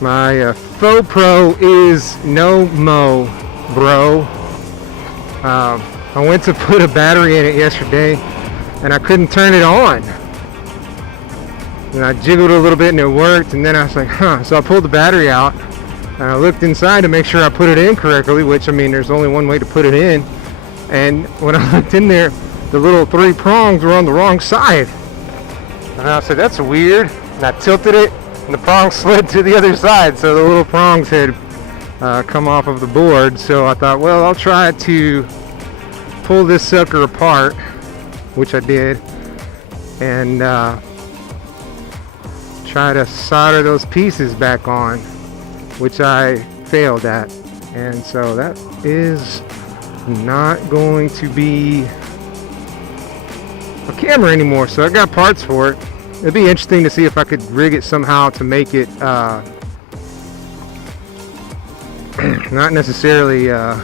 My Faux Pro is no mo, bro. I went to put a battery in it yesterday and I couldn't turn it on. And I jiggled a little bit and it worked, and then I was like, huh. So I pulled the battery out and I looked inside to make sure I put it in correctly, which, I mean, there's only one way to put it in. And when I looked in there, the little 3 prongs were on the wrong side. And I said, that's weird. And I tilted it and the prongs slid to the other side. So the little prongs had come off of the board. So I thought, well, I'll try to pull this sucker apart, which I did, and try to solder those pieces back on, which I failed at. And so that is not going to be a camera anymore. So I got parts for it. It'd be interesting to see if I could rig it somehow to make it not necessarily an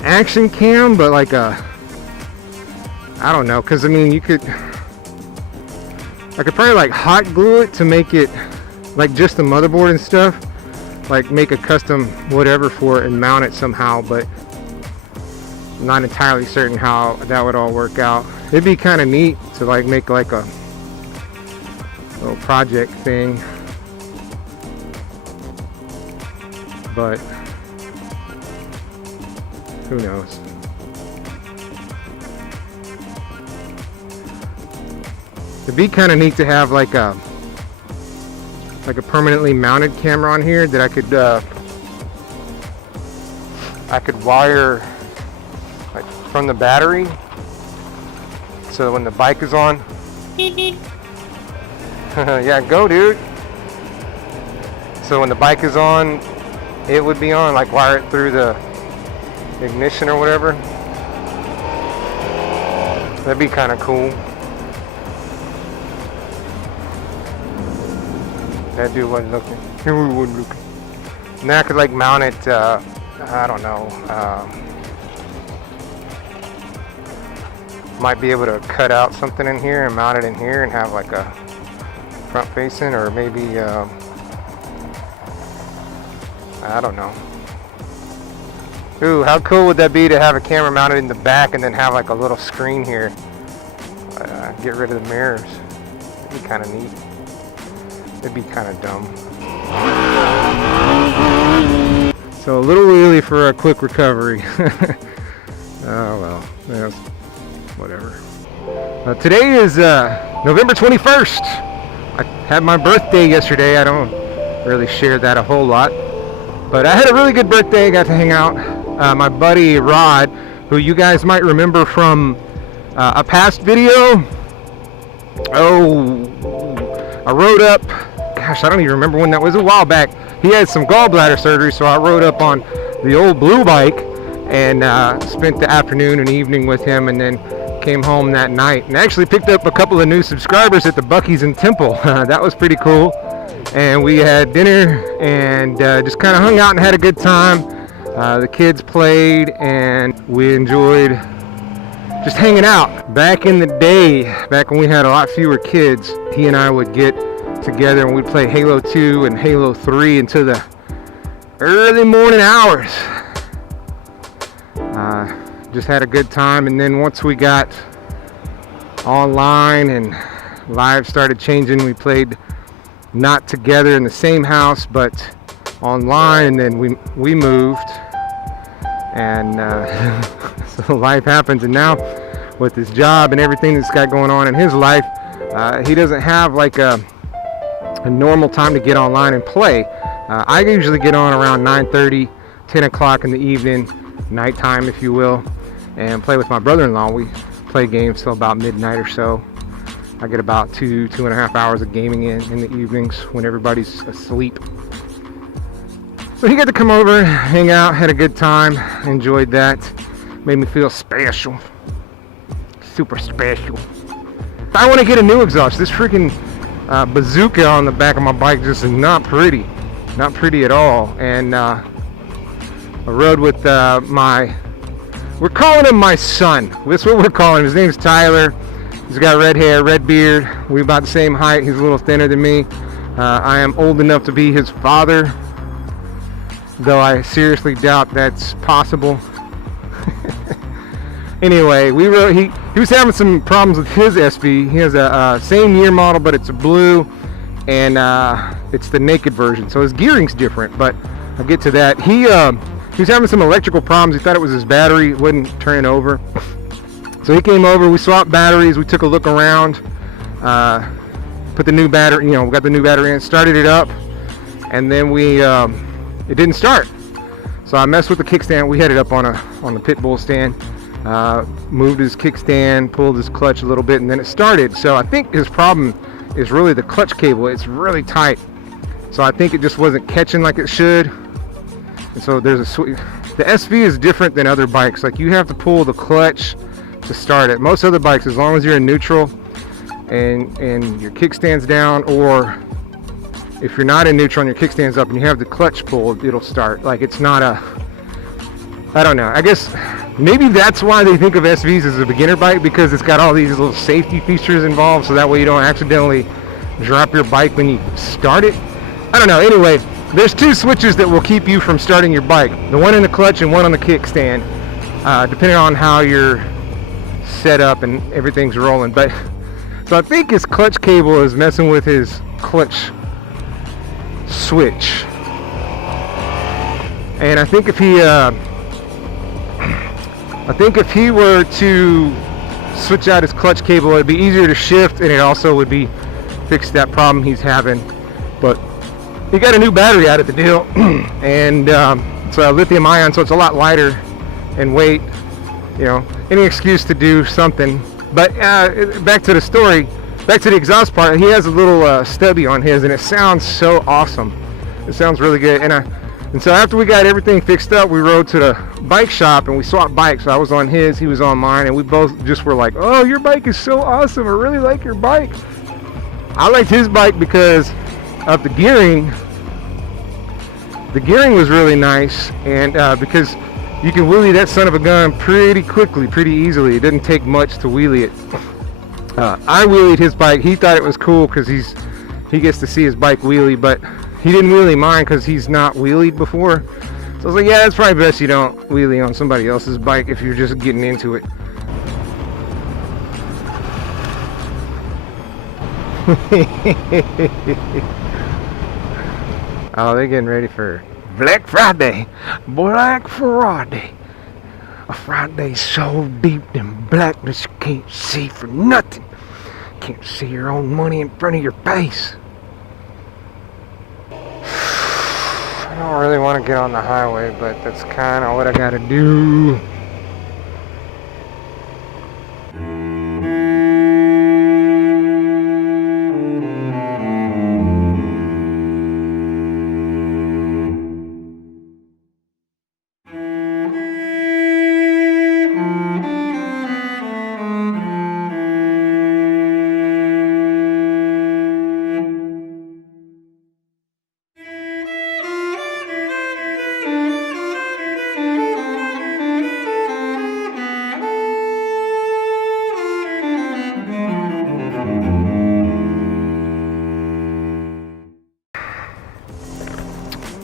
action cam, but like a, I don't know, because I mean, I could probably like hot glue it to make it like just the motherboard and stuff, like make a custom whatever for it and mount it somehow, but I'm not entirely certain how that would all work out. It'd be kind of neat to like make like a little project thing, but who knows. It'd be kind of neat to have like a permanently mounted camera on here that I could wire like from the battery, so that when the bike is on, yeah, go dude. So when the bike is on, it would be on, like wire it through the ignition or whatever. That'd be kind of cool. That dude wasn't looking. He wasn't looking. And then I could like mount it, I don't know. Might be able to cut out something in here and mount it in here and have like a front facing, or maybe, I don't know. Ooh, how cool would that be to have a camera mounted in the back and then have like a little screen here? Get rid of the mirrors. It'd be kind of neat. It'd be kind of dumb. So a little wheelie for a quick recovery. Oh well, yes, whatever. Today is November 21st. I had my birthday yesterday. I don't really share that a whole lot, but I had a really good birthday. Got to hang out. My buddy Rod, who you guys might remember from a past video. I rode up, gosh, I don't even remember when that was, a while back. He had some gallbladder surgery, so I rode up on the old blue bike and spent the afternoon and evening with him, and then came home that night and actually picked up a couple of new subscribers at the Buc-ee's in Temple. That was pretty cool. And we had dinner and just kind of hung out and had a good time. The kids played and we enjoyed just hanging out. Back in the day, back when we had a lot fewer kids, he and I would get together and we'd play Halo 2 and Halo 3 into the early morning hours. Just had a good time, and then once we got online and live started changing, we played not together in the same house but online, and then we moved, and so life happens. And now with his job and everything that's got going on in his life, he doesn't have like a normal time to get online and play. I usually get on around 9:30, 10 o'clock in the evening, nighttime if you will, and play with my brother-in-law. We play games till about midnight or so. I get about 2.5 hours of gaming in the evenings when everybody's asleep. So he got to come over, hang out, had a good time, enjoyed that. Made me feel special. Super special. I want to get a new exhaust. This freaking bazooka on the back of my bike just is not pretty. Not pretty at all. And I rode with we're calling him my son. That's what we're calling him. His name's Tyler. He's got red hair, red beard. We're about the same height. He's a little thinner than me. I am old enough to be his father, though I seriously doubt that's possible. Anyway, he was having some problems with his SV. He has a same year model, but it's a blue, and it's the naked version, so his gearing's different, but I'll get to that. He was having some electrical problems. He thought it was his battery. It wouldn't turn over. So he came over, we swapped batteries, we took a look around, put the new battery, we got the new battery in, started it up, and then it didn't start. So I messed with the kickstand. We had it up on the pit bull stand, moved his kickstand, pulled his clutch a little bit, and then it started. So I think his problem is really the clutch cable. It's really tight. So I think it just wasn't catching like it should. And so there's the SV is different than other bikes. Like, you have to pull the clutch to start it. Most other bikes, as long as you're in neutral and your kickstand's down, or if you're not in neutral and your kickstand's up and you have the clutch pulled, it'll start. Like, it's not I don't know. I guess maybe that's why they think of SVs as a beginner bike, because it's got all these little safety features involved, so that way you don't accidentally drop your bike when you start it. I don't know. Anyway, there's two switches that will keep you from starting your bike. The one in the clutch and one on the kickstand, depending on how you're set up and everything's rolling. But so I think his clutch cable is messing with his clutch switch. And I think if he were to switch out his clutch cable, it'd be easier to shift, and it also would be fix that problem he's having. But he got a new battery out of the deal, and it's a lithium ion, so it's a lot lighter in weight. Any excuse to do something. But back to the story, back to the exhaust part. He has a little stubby on his, and it sounds so awesome. It sounds really good. And so after we got everything fixed up, we rode to the bike shop and we swapped bikes. So I was on his, he was on mine, and we both just were like, "Oh, your bike is so awesome. I really like your bike." I liked his bike because of the gearing. The gearing was really nice, and because you can wheelie that son of a gun pretty quickly, pretty easily. It didn't take much to wheelie it. I wheelied his bike. He thought it was cool because he gets to see his bike wheelie, but he didn't wheelie mine because he's not wheelied before. So I was like, yeah, it's probably best you don't wheelie on somebody else's bike if you're just getting into it. Oh, they're getting ready for Black Friday. Black Friday. A Friday so deep and black that you can't see for nothing. Can't see your own money in front of your face. I don't really want to get on the highway, but that's kind of what I gotta do.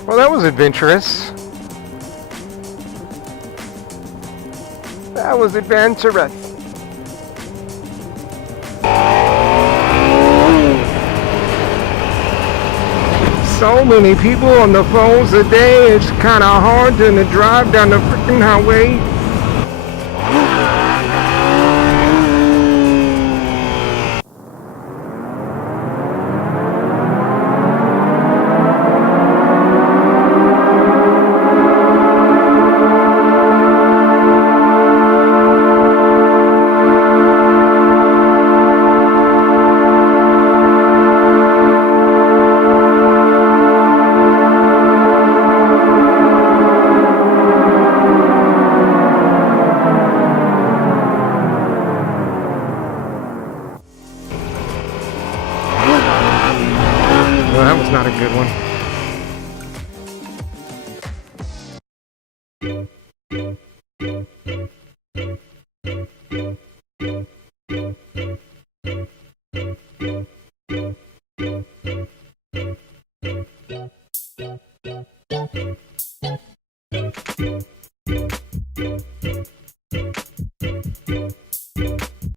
Well, that was adventurous. That was adventurous. So many people on the phones today, it's kind of hard to drive down the freaking highway. Well, that was not a good one. you.